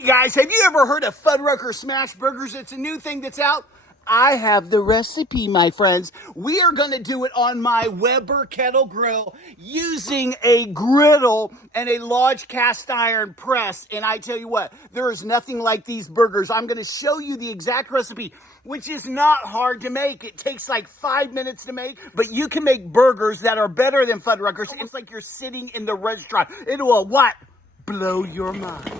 Hey guys, have you ever heard of Fuddruckers smash burgers? It's a new thing that's out. I have the recipe, my friends. We are going to do it on my Weber Kettle grill using a griddle and a large cast iron press. And I tell you what, there is nothing like these burgers. I'm going to show you the exact recipe, which is not hard to make. It takes like 5 minutes to make, but you can make burgers that are better than Fuddruckers. It's like you're sitting in the restaurant. It will what? Blow your mind.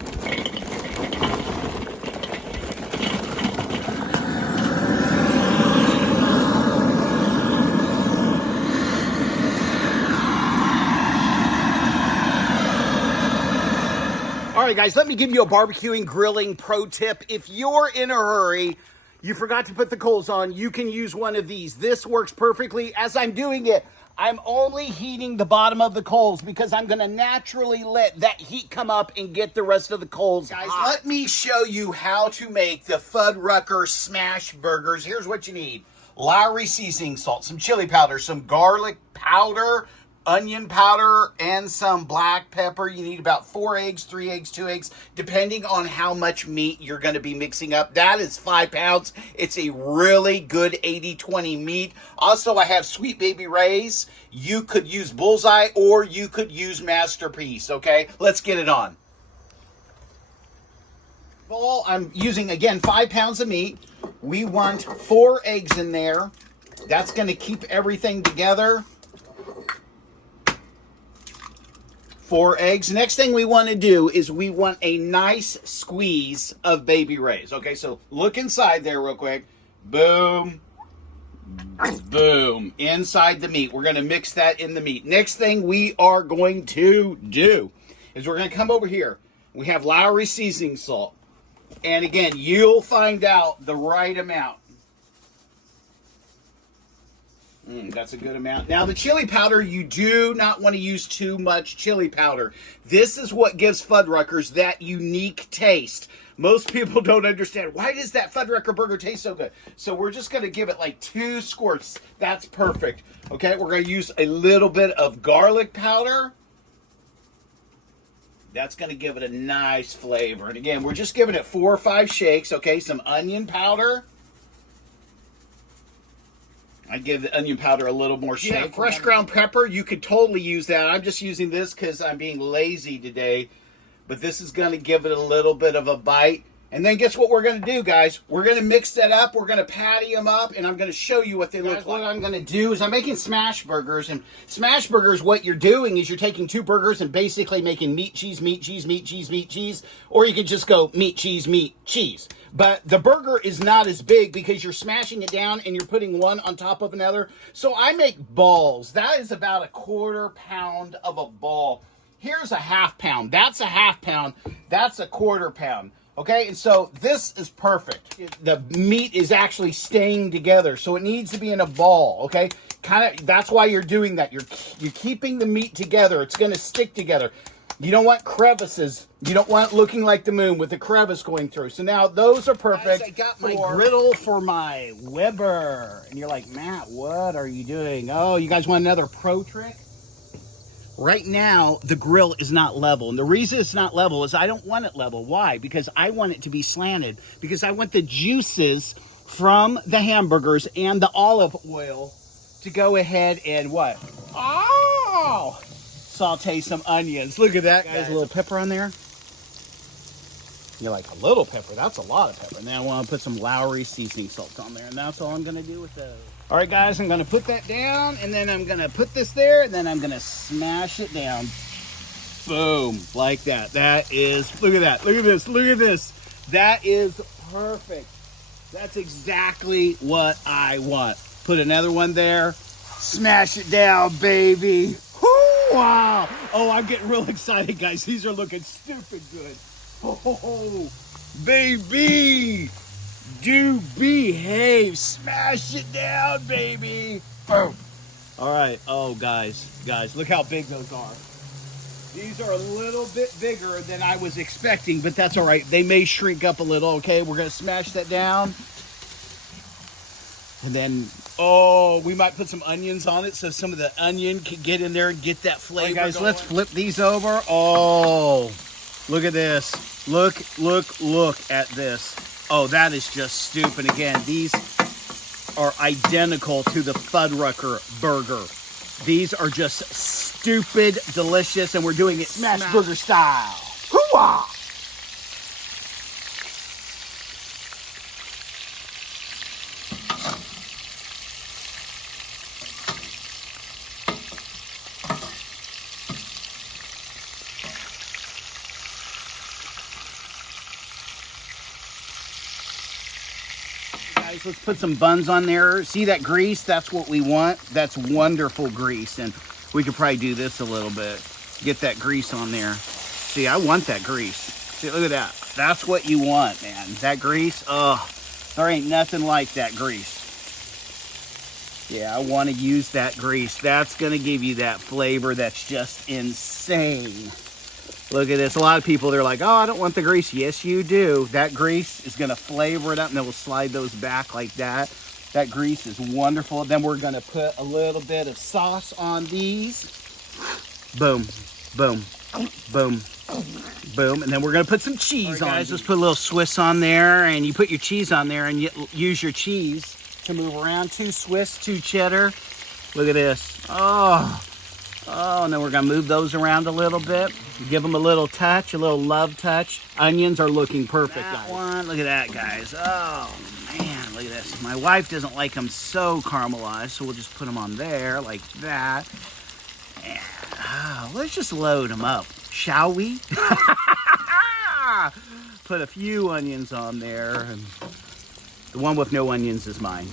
All right, guys, let me give you a barbecuing, grilling pro tip. If you're in a hurry, you forgot to put the coals on, you can use one of these. This works perfectly. As I'm doing it, I'm only heating the bottom of the coals because I'm going to naturally let that heat come up and get the rest of the coals. Guys, let me show you how to make the Fuddruckers smash burgers. Here's what you need. Lowry seasoning salt, some chili powder, some garlic powder, onion powder, and some black pepper. You need about 4 eggs, 3 eggs, 2 eggs, depending on how much meat you're going to be mixing up. That is 5 pounds. It's a really good 80-20 meat. Also, I have Sweet Baby Ray's. You could use Bullseye or you could use Masterpiece, okay? Let's get it on. Bowl, I'm using, again, 5 pounds of meat. We want 4 eggs in there. That's going to keep everything together. 4 eggs. Next thing we want to do is we want a nice squeeze of Baby Ray's. Okay, so look inside there real quick. Boom. Boom. Inside the meat. We're going to mix that in the meat. Next thing we are going to do is we're going to come over here. We have Lowry seasoning salt. And again, you'll find out the right amount. That's a good amount. Now, the chili powder, you do not want to use too much chili powder. This is what gives Fuddruckers that unique taste. Most people don't understand, why does that Fuddrucker burger taste so good? So we're just going to give it like 2 squirts. That's perfect. Okay, we're going to use a little bit of garlic powder. That's going to give it a nice flavor. And again, we're just giving it 4 or 5 shakes. Okay, some onion powder. I'd give the onion powder a little more shake. Yeah, fresh ground pepper, you could totally use that. I'm just using this because I'm being lazy today. But this is going to give it a little bit of a bite. And then guess what we're going to do, guys? We're going to mix that up. We're going to patty them up. And I'm going to show you what they look like. What I'm going to do is I'm making smash burgers. And smash burgers, what you're doing is you're taking 2 burgers and basically making meat, cheese, meat, cheese, meat, cheese, meat, cheese. Or you could just go meat, cheese, cheese. But the burger is not as big because you're smashing it down and you're putting one on top of another. So I make balls. That is about a 1/4 pound of a ball. Here's a 1/2 pound. That's a 1/2 pound. That's a 1/4 pound. Okay, and so this is perfect. The meat is actually staying together, so it needs to be in a ball, okay? That's why you're doing that. You're keeping the meat together. It's going to stick together. You don't want crevices. You don't want it looking like the moon with a crevice going through. So now those are perfect. Guys, I got my griddle for my Weber. And you're like, Matt, what are you doing? Oh, you guys want another pro trick? Right now, the grill is not level. And the reason it's not level is I don't want it level. Why? Because I want it to be slanted. Because I want the juices from the hamburgers and the olive oil to go ahead and what? Oh! Saute some onions. Look at that, guys. A little pepper on there. You're like, a little pepper? That's a lot of pepper. And then I want to put some Lowry seasoning salt on there. And that's all I'm going to do with those. All right, guys, I'm going to put that down. And then I'm going to put this there. And then I'm going to smash it down. Boom. Like that. That is, look at that. Look at this. Look at this. That is perfect. That's exactly what I want. Put another one there. Smash it down, baby. Wow. Oh, I'm getting real excited, guys. These are looking stupid good. Oh, baby. Do behave. Smash it down, baby. Boom. All right. Oh, guys, look how big those are. These are a little bit bigger than I was expecting, but that's all right. They may shrink up a little, okay? We're going to smash that down. And then, oh, we might put some onions on it so some of the onion can get in there and get that flavor. All right, guys, let's flip these over. Oh, look at this. Look at this. Oh, that is just stupid. Again, these are identical to the Fuddrucker burger. These are just stupid delicious, and we're doing it smash burger style. Hoo-ah! Guys, let's put some buns on there. See that grease? That's what we want. That's wonderful grease. And we could probably do this a little bit. Get that grease on there. See, I want that grease. See, look at that. That's what you want, man. That grease, oh, there ain't nothing like that grease. Yeah, I want to use that grease. That's going to give you that flavor that's just insane. Look at this. A lot of people, they're like, oh, I don't want the grease. Yes, you do. That grease is going to flavor it up, and then we'll slide those back like that. That grease is wonderful. Then we're going to put a little bit of sauce on these. Boom, boom, boom, boom. And then we're going to put some cheese on. Guys, let's put a little Swiss on there. And you put your cheese on there and you use your cheese to move around. 2 Swiss, 2 cheddar. Look at this. Oh, and then we're going to move those around a little bit. Give them a little touch, a little love touch. Onions are looking perfect, guys. Look at that, guys. Oh, man, look at this. My wife doesn't like them so caramelized, so we'll just put them on there like that. And let's just load them up, shall we? Put a few onions on there. And the one with no onions is mine.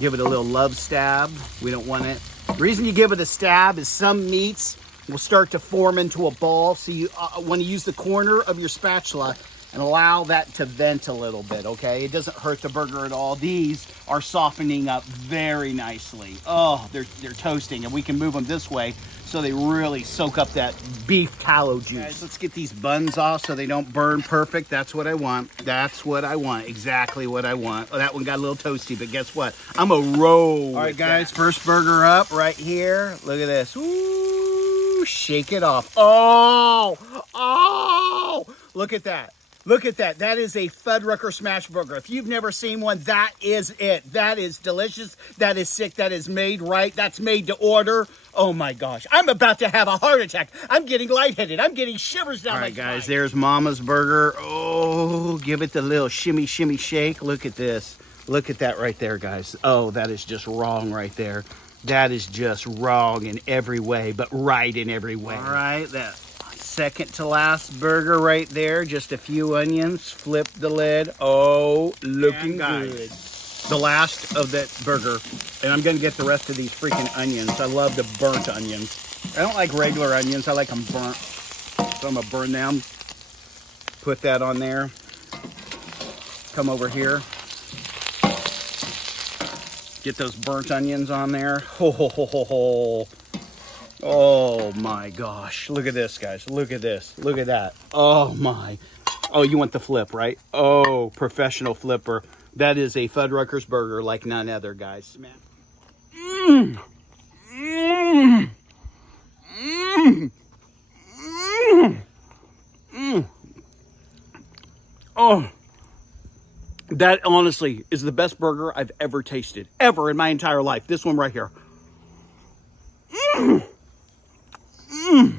Give it a little love stab. We don't want it. The reason you give it a stab is some meats will start to form into a ball. So you want to use the corner of your spatula and allow that to vent a little bit, okay? It doesn't hurt the burger at all. These are softening up very nicely. Oh, they're toasting, and we can move them this way so they really soak up that beef tallow juice. Guys, let's get these buns off so they don't burn perfect. That's what I want. That's what I want. Exactly what I want. Oh, that one got a little toasty, but guess what? I'm a roll. All right, guys, first burger up right here. Look at this. Ooh, shake it off. Oh, look at that. Look at that. That is a Fuddrucker smash burger. If you've never seen one, that is it. That is delicious. That is sick. That is made right. That's made to order. Oh my gosh. I'm about to have a heart attack. I'm getting lightheaded. I'm getting shivers down my spine. All right, guys, there's Mama's burger. Oh, give it the little shimmy, shimmy shake. Look at this. Look at that right there, guys. Oh, that is just wrong right there. That is just wrong in every way, but right in every way. All right, that second to last burger right there. Just a few onions. Flip the lid. Oh, looking good. The last of that burger. And I'm going to get the rest of these freaking onions. I love the burnt onions. I don't like regular onions. I like them burnt. So I'm going to burn them. Put that on there. Come over here. Get those burnt onions on there. Ho, ho, ho, ho, ho. Oh my gosh. Look at this, guys. Look at this. Look at that. Oh my. Oh, you want the flip, right? Oh, professional flipper. That is a Fuddruckers burger like none other, guys. Mmm. Mmm. Mmm. Mmm. Oh. That honestly is the best burger I've ever tasted. Ever in my entire life. This one right here. Mmm. Mmm.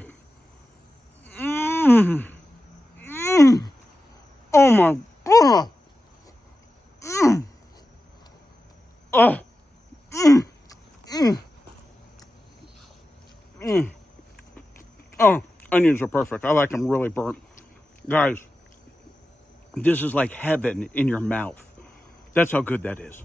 Mmm. Mmm. Oh my God. Mmm. Oh. Mmm. Mmm. Mmm. Oh, onions are perfect. I like them really burnt. Guys, this is like heaven in your mouth. That's how good that is.